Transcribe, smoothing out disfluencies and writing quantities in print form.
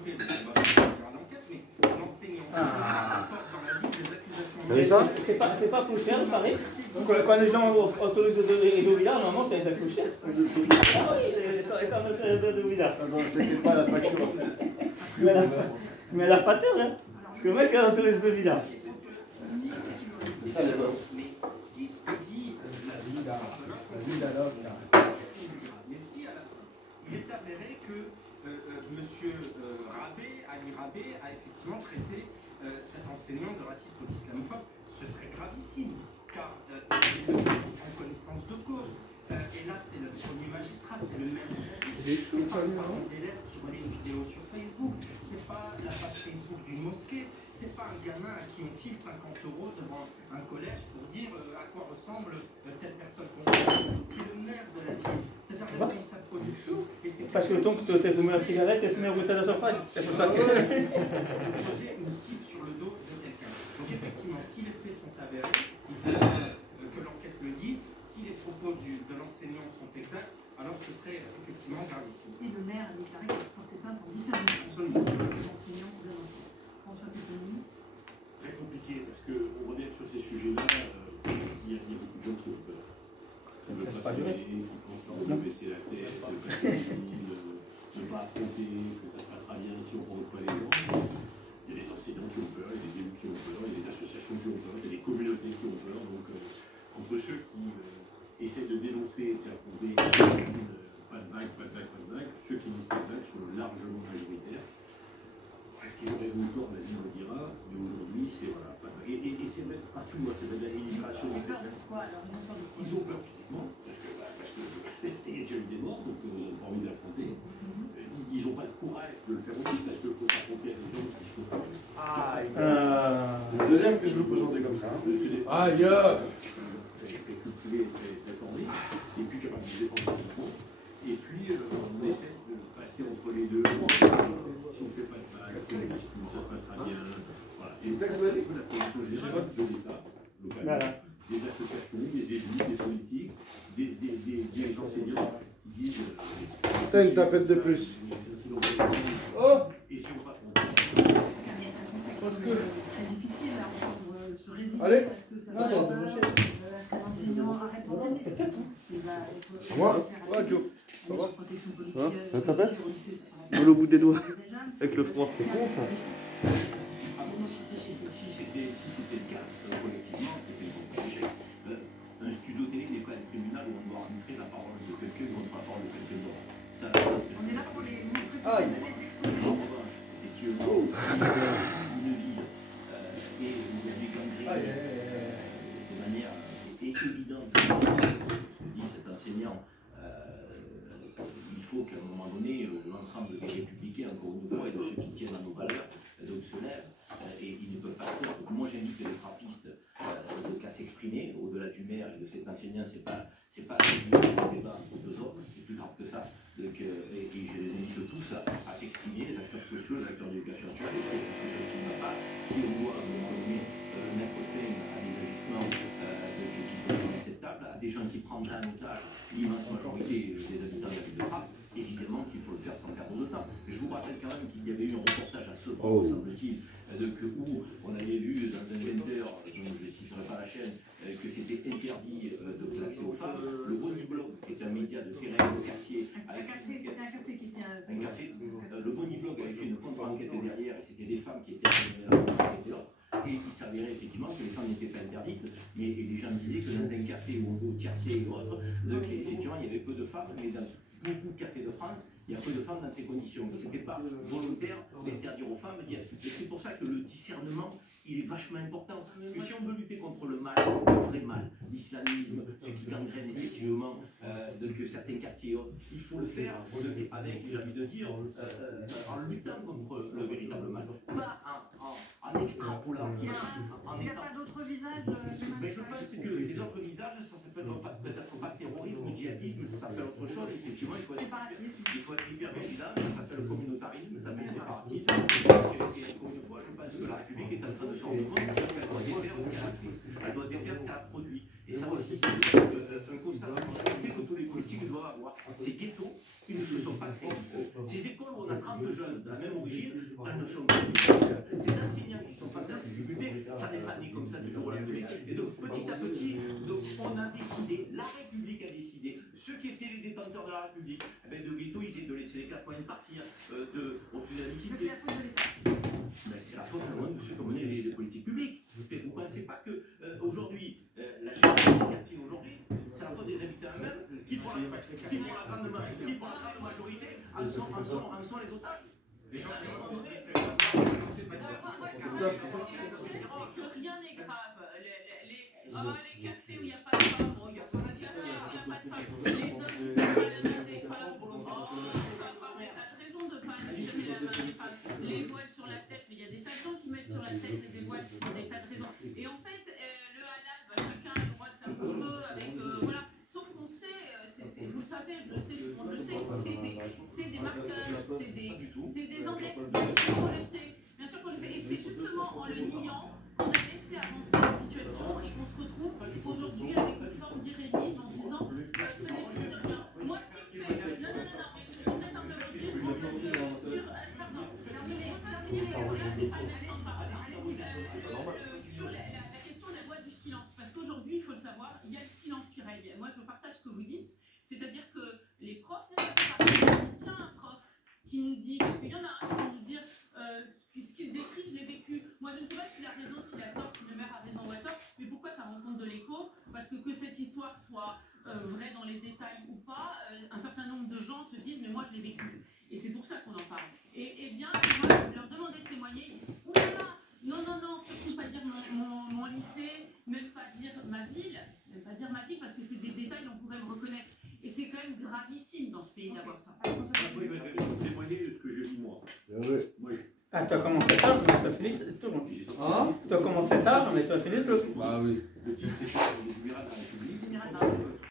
côté, on va faire l'enquête, mais l'enseignant, dans la vie, des accusations. Vous avez ça? C'est pas plus cher, pareil. Quand les gens autorisent de Villard, normalement, ça coûte cher. Ah oui, quand on autorise de Villard. C'est pas la facture. Mais la facture, hein. Parce que le mec a autorisé de Villard. C'est ça les gosses. Mais si ce que dit la vie d'alors. mais si à la fin, il est avéré que monsieur Ali Rabé, a effectivement traité cet enseignant de raciste ou d'islamophobe, ce serait gravissime, car il est en connaissance de cause. Et là, c'est le premier magistrat, c'est le même. C'est pas un parent d'élève qui relaie une vidéo sur Facebook, c'est pas la page Facebook d'une mosquée, c'est pas un gamin à qui on file 50 € devant un collège pour dire à quoi ressemble telle personne. C'est le maire de la ville, c'est un responsable politique. Parce que le temps que tu as fumé la cigarette, elle se met au goûter de la surface. C'est pour ça que. Poser une cible sur le dos de quelqu'un. Donc effectivement, si les faits sont avérés, il faut que l'enquête le dise. Si les propos de l'enseignant sont exacts, alors ce serait effectivement gravissime. Et le maire a déclaré qu'il portait plainte pour diffamation des enseignants de l'enfant. François Péponi. Très compliqué parce qu'on revient sur ces sujets-là, il y a beaucoup de gens qui ont peur. Qui veulent pas se mêler, qui pensent leur baisser la tête, ne pas affronter, que ça se passera bien si on ne provoque pas les gens. Il y a des enseignants qui ont peur, il y a des élus qui ont peur, il y a des associations qui ont peur, il y a des communautés qui ont peur. Donc entre ceux qui essaient de dénoncer et de s'affronter, pas de vague, ceux qui disent pas de vague sont largement majoritaires. Est-ce qu'ils auraient eu tort, la vie me dira, mais aujourd'hui, c'est voilà, pas de vague. Et c'est même partout, c'est même la l'immigration. Ils ont peur physiquement, parce que il y a déjà eu des morts, donc ils n'ont pas envie d'affronter. Ils n'ont pas le courage de le faire aussi, parce qu'il faut s'affronter à des gens qui sont pas. Le deuxième que je vous présentais comme ça. Aïe! Cultivé, très formé, et puis capable de défendre son compte. Et puis on essaie de passer entre les deux. Si on ne fait pas de vague, ça se passera bien. Voilà. Et ça, c'est un peu la position générale de l'État, localement, des associations, des élus, des politiques, des enseignants qui disent. T'as une tapette de plus. Oh! Et si on passe Parce que très difficile à se résister. Allez, Moi, Joe. Ça va? La tapette? Au bout des doigts. Avec le froid. C'est con ça. C'était le cas, collectivement, c'était le bon projet. Un studio télé n'est pas un tribunal où on doit arbitrer la parole de quelqu'un contre la parole de quelqu'un d'autre. On est là pour les montrer. Aïe. Effectivement, une ville et aujourd'hui gangrénée de manière évidente, ce que dit cet enseignant, il faut qu'à un moment donné, l'ensemble des républicains, encore une fois, et de ceux qui tiennent à nos valeurs, donc se lèvent, et ils ne peuvent pas faire. Donc moi j'invite les frappistes à s'exprimer, au-delà du maire et de cet enseignant, c'est pas un débat entre deux hommes, c'est plus grave que ça. Donc, et je les invite tous à s'exprimer, les acteurs sociaux, les acteurs d'éducation nationale, et quelque chose qui ne va pas. Si on doit à un moment donné mettre fin à des agissements qui sont inacceptables, à des gens qui prendraient en otage l'immense majorité des habitants de la ville de Trappes, évidemment qu'il faut le faire sans perdre de temps. Mais je vous rappelle quand même qu'il y avait eu un reportage à ce moment, semble-t-il, où on avait vu dans un 20h, dont je ne citerai pas la chaîne, que c'était interdit de l'accès aux femmes. Le Boniblog, qui est un média de terrain de quartier, le Boniblog avait fait une contre-enquête derrière, et c'était des femmes qui étaient dehors. Et il s'avérait effectivement que les femmes n'étaient pas interdites, mais les gens disaient que dans un café ou au tiercé et autres, effectivement il y avait peu de femmes, mais dans beaucoup de cafés de France, il y a peu de femmes dans ces conditions. Ce n'était pas volontaire d'interdire aux femmes d'y être. Et c'est pour ça que le discernement, il est vachement important. Parce que si on veut lutter contre le mal, le vrai mal, l'islamisme, ce qui gangrène effectivement certains quartiers, il faut le faire avec, j'ai envie de dire, en luttant contre le véritable mal. Pas en extrapolant. Il n'y a pas d'autres visages Mais je pense que les autres visages, ça s'appelle peut-être pas terrorisme, djihadisme, ça s'appelle autre chose. Effectivement, il faut être hyper vigilant, ça s'appelle le communautarisme, ça s'appelle le séparatisme. Et encore une fois, je pense que la République est en train de se rendre compte qu'elle doit défaire ce qu'elle a fait. Elle doit défaire ce qu'elle a produit. Et ça aussi, c'est un constat de responsabilité que tous les politiques doivent avoir. Ces ghettos, ils ne se sont pas créés. Ces écoles où on a 30 jeunes de la même origine, elles ne sont pas difficiles. Ces enseignants qui sont face à la difficulté, ça n'est pas né comme ça du jour au lendemain. Et donc petit à petit, on a décidé, la République a décidé, ceux qui étaient les détenteurs de la République, de ghettoiser, de laisser les classes moyennes partir, de refuser la mixité. C'est la faute de ceux qui ont mené les politiques publiques. Vous ne pensez pas qu'aujourd'hui, la gestion des quartiers aujourd'hui, c'est la faute des habitants eux-mêmes qui pour la grande majorité en sont les otages. Les gens qui ont demandé, rien n'est grave. Les cafés où il n'y a pas de femmes, bon, il n'y a pas de café, il n'y a pas de femmes. Les hommes qui sont à la main des femmes, on va pas mettre à raison de ne pas tirer la main des femmes. Les voiles sur la tête, mais il y a des tas de gens qui mettent sur la tête des voiles pour des tas de raisons. Et en fait, le halal, chacun a le droit de faire ce qu'il veut, avec, voilà. Sauf qu'on sait, vous le savez, je le sais, tout le monde le sait, c'est des marqueurs, c'est des emblèmes. Bien sûr qu'on le sait. Et c'est justement en le niant qu'on a laissé avancer la situation et qu'on se retrouve aujourd'hui avec une forme d'irénisme en disant ce n'est rien. Moi, ce qui me fait. Non, mais je vais peut-être un peu revenir sur. Pardon. Sur la question de la loi du silence. Parce qu'aujourd'hui, il faut le savoir, il y a le silence qui règne. Moi, je partage ce que vous dites. C'est-à-dire que les profs ne savent pas. Tiens, un prof qui nous dit, parce qu'il y en a un qui va nous dire, ce qu'il décrit, je l'ai vécu. Moi, je ne sais pas s'il a raison, s'il a tort, si le maire a raison ou a tort, mais pourquoi ça rencontre de l'écho? Parce que cette histoire soit vraie dans les détails ou pas, un certain nombre de gens se disent, mais moi, je l'ai vécu. Et c'est pour ça qu'on en parle. Et bien, moi, je leur demandais de témoigner. Ouh là là, non, surtout pas dire mon lycée, même pas dire ma ville, parce que c'est des détails, on pourrait me reconnaître. Et c'est quand même gravissime dans ce pays d'avoir ça. Moi, je vais témoigner de ce que je vis moi. Ah, tu as commencé tard, mais tu as fini tout. Hein? Tu as commencé tard, mais tu as fini tout. Bah oui. Le type, c'est